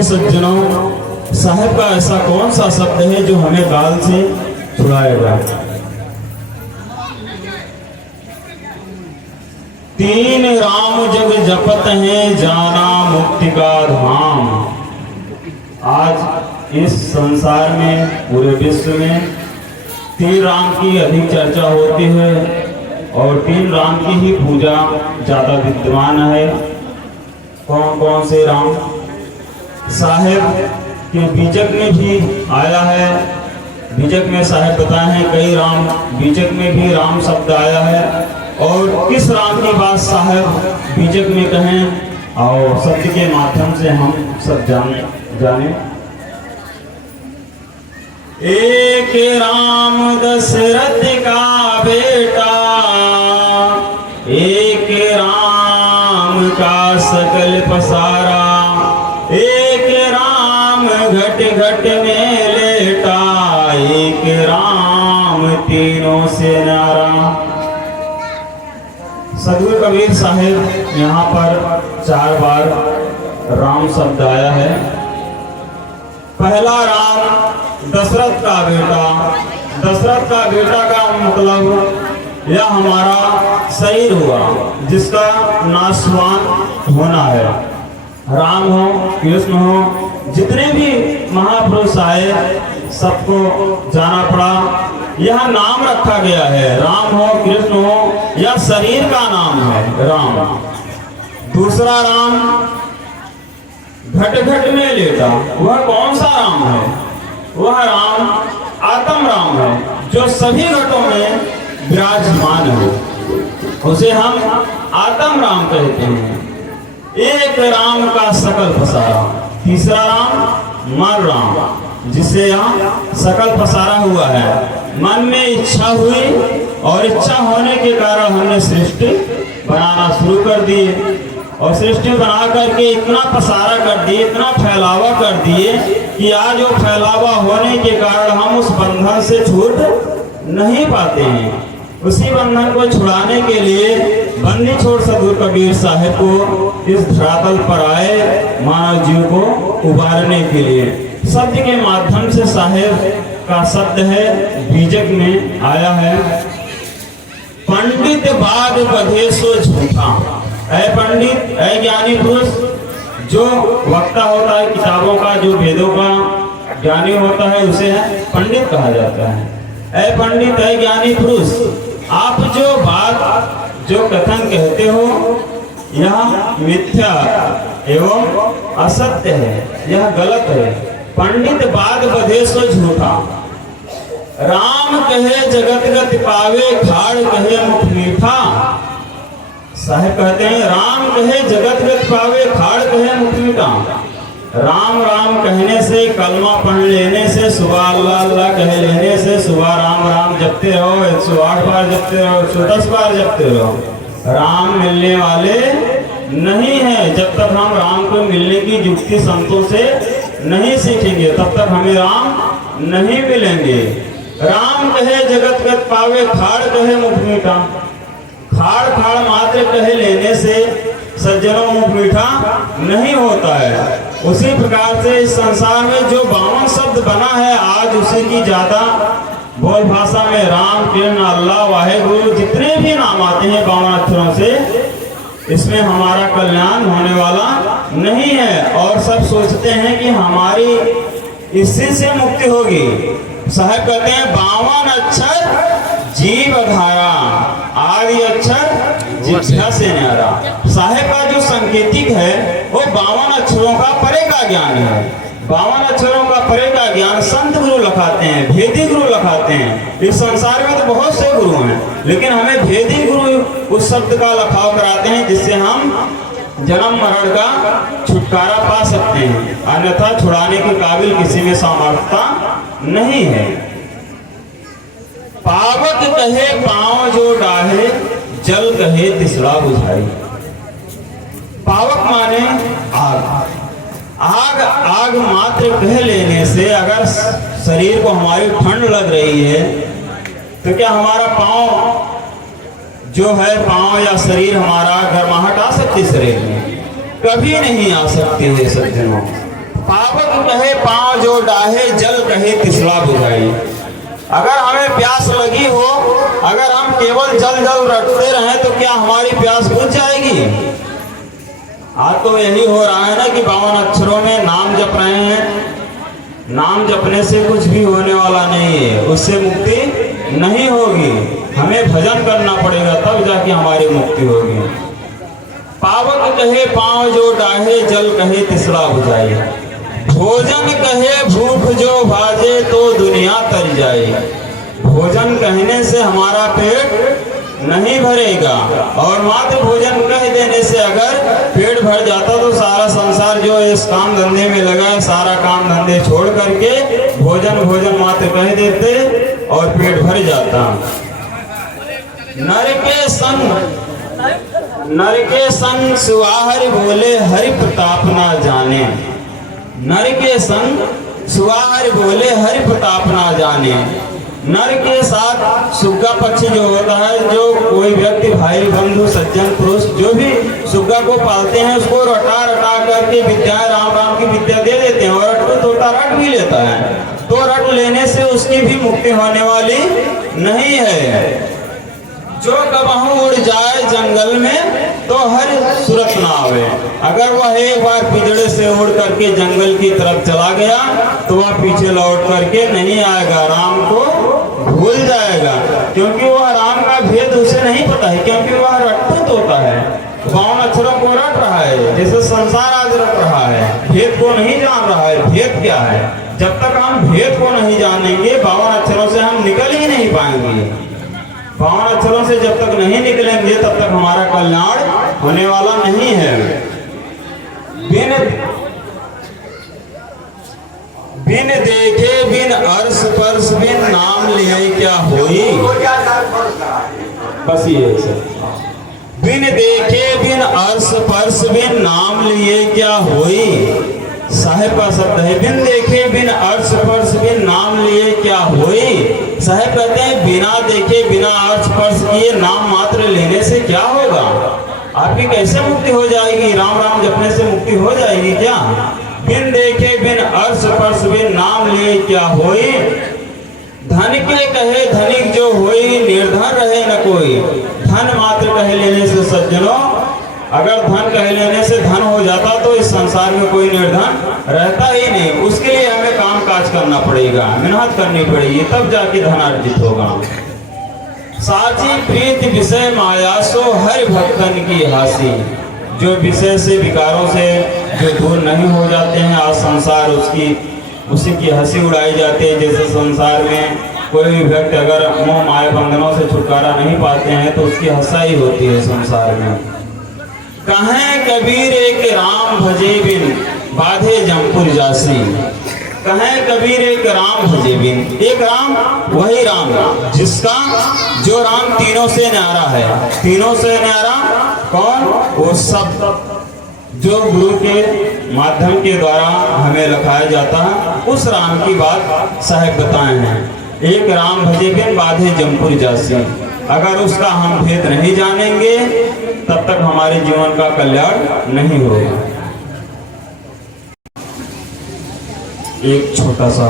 देखिए सज्जनों, साहब का ऐसा कौन सा शब्द है जो हमें काल से छुड़ाएगा। तीन राम जग जपत हैं, जाना मुक्ति का धाम। आज इस संसार में, पूरे विश्व में तीन राम की अधिक चर्चा होती है और तीन राम की ही पूजा ज्यादा विद्यमान है। कौन कौन से राम? साहेब के बीजक में भी आया है, बीजक में साहेब बताए हैं कई राम, बीजक में भी राम शब्द आया है। और किस राम की बात साहेब बीजक में कहें और शब्द के माध्यम से हम सब जाने। एक राम दशरथ का बेटा, एक राम का सकल पसारा, एक राम घट घट में लेटा, एक राम तीनों से न्यारा। सदगुरु कबीर साहेब यहाँ पर 4 बार राम शब्द आया है। पहला राम दशरथ का बेटा। दशरथ का बेटा का मतलब यह हमारा शरीर हुआ जिसका नाशवान होना है। राम हो, कृष्ण हो, जितने भी महापुरुष आए सबको जाना पड़ा। यह नाम रखा गया है, राम हो, कृष्ण हो, यह शरीर का नाम है राम। दूसरा राम घट घट में लेटा। वह कौन सा राम है? वह राम आत्म राम है जो सभी घटों में विराजमान है, उसे हम आत्म राम कहते हैं। एक राम का सकल पसारा। तीसरा राम मन राम, जिससे यहाँ सकल पसारा हुआ है। मन में इच्छा हुई और इच्छा होने के कारण हमने सृष्टि बनाना शुरू कर दी और सृष्टि बना करके इतना पसारा कर दिए, इतना फैलावा कर दिए कि आज वो फैलावा होने के कारण हम उस बंधन से छूट नहीं पाते हैं। उसी बंधन को छुड़ाने के लिए बंदी छोड़ सदगुरु कबीर साहब को इस धरातल पर आए, मानव जीव को उबारने के लिए। शब्द के माध्यम से साहेब का शब्द है, बीजक में आया है। पंडित बाद बधे सो झूठा। ऐ पंडित, ऐ ज्ञानी पुरुष, जो वक्ता होता है किताबों का, जो वेदों का ज्ञानी होता है, उसे पंडित कहा जाता है। ऐ पंडित, ऐ ज्ञानी पुरुष, आप जो बात, जो कथन कहते हो यह मिथ्या एवं असत्य है, यह गलत है। पंडित बाद बधे सो झूठा। राम कहे जगत गति पावे, खाड़ कहे मुख मीठा। साहेब कहते हैं राम कहे जगत गति पावे, खाड़ कहे मुख मीठा। राम राम कहने से, कलमा पढ़ लेने से, सुबह अल्लाह अल्लाह कह लेने से, सुबह राम राम जपते रहो, 108 बार जपते रहो, 110 बार जपते रहो, राम मिलने वाले नहीं है। जब तक हम राम को मिलने की युक्ति संतों से नहीं सीखेंगे तब तक हमें राम नहीं मिलेंगे। राम कहे जगत गत पावे, खाड़ कहे मुख मीठा। खाड़ खाड़ मात्र कहे लेने से सज्जनों मुख मीठा नहीं होता है। उसी प्रकार से इस संसार में जो 52 शब्द बना है, आज उसी की ज्यादा बोल भाषा में राम, कृष्ण, अल्लाह, वाहेगुरु, जितने भी नाम आते हैं 52 अक्षरों से, इसमें हमारा कल्याण होने वाला नहीं है। और सब सोचते हैं कि हमारी इससे से मुक्ति होगी। साहब कहते हैं 52 अक्षर जीव धारा, आदि अक्षर जिज्ञा से न्यारा। साहब का जो संकेतिक है वो 52 अक्षरों का परे का ज्ञान है। 52 अक्षरों का परे का ज्ञान संत गुरु लखाते हैं, भेदी गुरु लखाते हैं। इस संसार में तो बहुत से गुरु हैं, लेकिन हमें भेदी गुरु उस शब्द का लखाव कराते हैं जिससे हम जन्म मरण का छुटकारा पा सकते हैं, अन्यथा छुड़ाने के काबिल किसी में सामर्थ्यता नहीं है। पावक कहे पांव जो डाहे, जल कहे तिसरा बुझाई। पावक माने आग। आग आग मात्र कह लेने से अगर शरीर को हमारी ठंड लग रही है तो क्या हमारा पांव जो है, पांव या शरीर हमारा गर्माहट आ सकती शरीर में? कभी नहीं आ सकती है सज्जनों। पावक कहे पाँव जो डाहे, जल कहे तिसला बुझाई। अगर हमें प्यास लगी हो, अगर हम केवल जल जल रटते रहें तो क्या हमारी प्यास बुझ जाएगी? आज तो यही हो रहा है ना कि 52 अक्षरों में नाम जप रहे हैं। नाम जपने से कुछ भी होने वाला नहीं है, उससे मुक्ति नहीं होगी। हमें भजन करना पड़ेगा, तब जाके हमारी मुक्ति होगी। पावक कहे पाँव जो डाहे, जल कहे तिसरा बुझाई। भोजन कहे भूख जो भाजे, तो दुनिया तर जाए। भोजन कहने से हमारा पेट नहीं भरेगा, और मात्र भोजन कह देने से अगर पेट भर जाता तो सारा संसार जो इस काम धंधे में लगा है, सारा काम धंधे छोड़ करके भोजन भोजन मात्र कह देते और पेट भर जाता। नर के संग सुआहर बोले, हरि प्रताप ना जाने। नर के संग सुआहर बोले, हरि प्रताप ना जाने। नर के साथ सुग्गा पक्षी जो होता है, जो कोई व्यक्ति भाई बंधु सज्जन पुरुष जो भी सुग्गा को पालते हैं, उसको रटा रटा करके विद्या राम राम की विद्या दे देते हैं, और अटपट होता रट भी लेता है। तो रट लेने से उसकी भी मुक्ति होने वाली नहीं है। जो कबहू उड़ जाए जंगल में, तो हर सूरत ना आवे। अगर वह एक बार पिंजड़े से उड़ करके जंगल की तरफ चला गया, तो वह पीछे लौट करके नहीं आएगा, राम को भूल जाएगा, क्योंकि वह राम का भेद उसे नहीं पता है, क्योंकि वह रटपूत होता है। 52 अक्षरों को रट रहा है, जैसे संसार आज रट रहा है, भेद को नहीं जान रहा है। भेद क्या है? जब तक हम भेद को नहीं जानेंगे, 52 अक्षरों से हम निकल ही नहीं पाएंगे। 52 अक्षरों से जब तक नहीं निकलेंगे, तब तक हमारा कल्याण होने वाला नहीं है। बिन देखे बिन अर्श स्पर्श बिन नाम लिए क्या होई। बस ये बिन देखे बिन अर्श स्पर्श बिन नाम लिए क्या होई। साहेब का शब्द है, बिन देखे बिन अर्श स्पर्श बिन नाम लिए क्या होई। साहेब कहते हैं बिना देखे बिना अर्श स्पर्श किए नाम मात्र लेने से क्या होगा? आपकी कैसे मुक्ति हो जाएगी? राम राम जपने से मुक्ति हो जाएगी क्या? बिन देखे बिन अर्श स्पर्श बिन नाम लिए क्या होई। धन के कहे धनिक जो होई, निर्धन रहे न कोई। धन मात्र कहे लेने से सज्जनों, अगर धन कह लेने से धन हो जाता तो इस संसार में कोई निर्धन रहता ही नहीं। उसके लिए हमें काम काज करना पड़ेगा, मेहनत करनी पड़ेगी, तब जाके धन अर्जित होगा। साची प्रीति विषय माया सो हरि भक्तन की हासी। जो विषय से विकारों से जो दूर नहीं हो जाते हैं, आज संसार उसी की हंसी उड़ाई जाती है। जैसे संसार में कोई भी व्यक्ति अगर मोह माया बंधनों से छुटकारा नहीं पाते हैं, तो उसकी हंसाई होती है संसार में। कहें कबीर एक राम भजे बिन, बाधे जमपुर जासी। कहें कबीर एक राम भजे बिन, एक राम वही राम जिसका जो राम तीनों से न्यारा है। तीनों से न्यारा कौन? वो सब जो गुरु के माध्यम के द्वारा हमें रखाया जाता है, उस राम की बात साहेब बताए हैं। एक राम भजे बिन बाधे जमपुर जासी। अगर उसका हम भेद नहीं जानेंगे, तब तक हमारे जीवन का कल्याण नहीं होगा। एक छोटा सा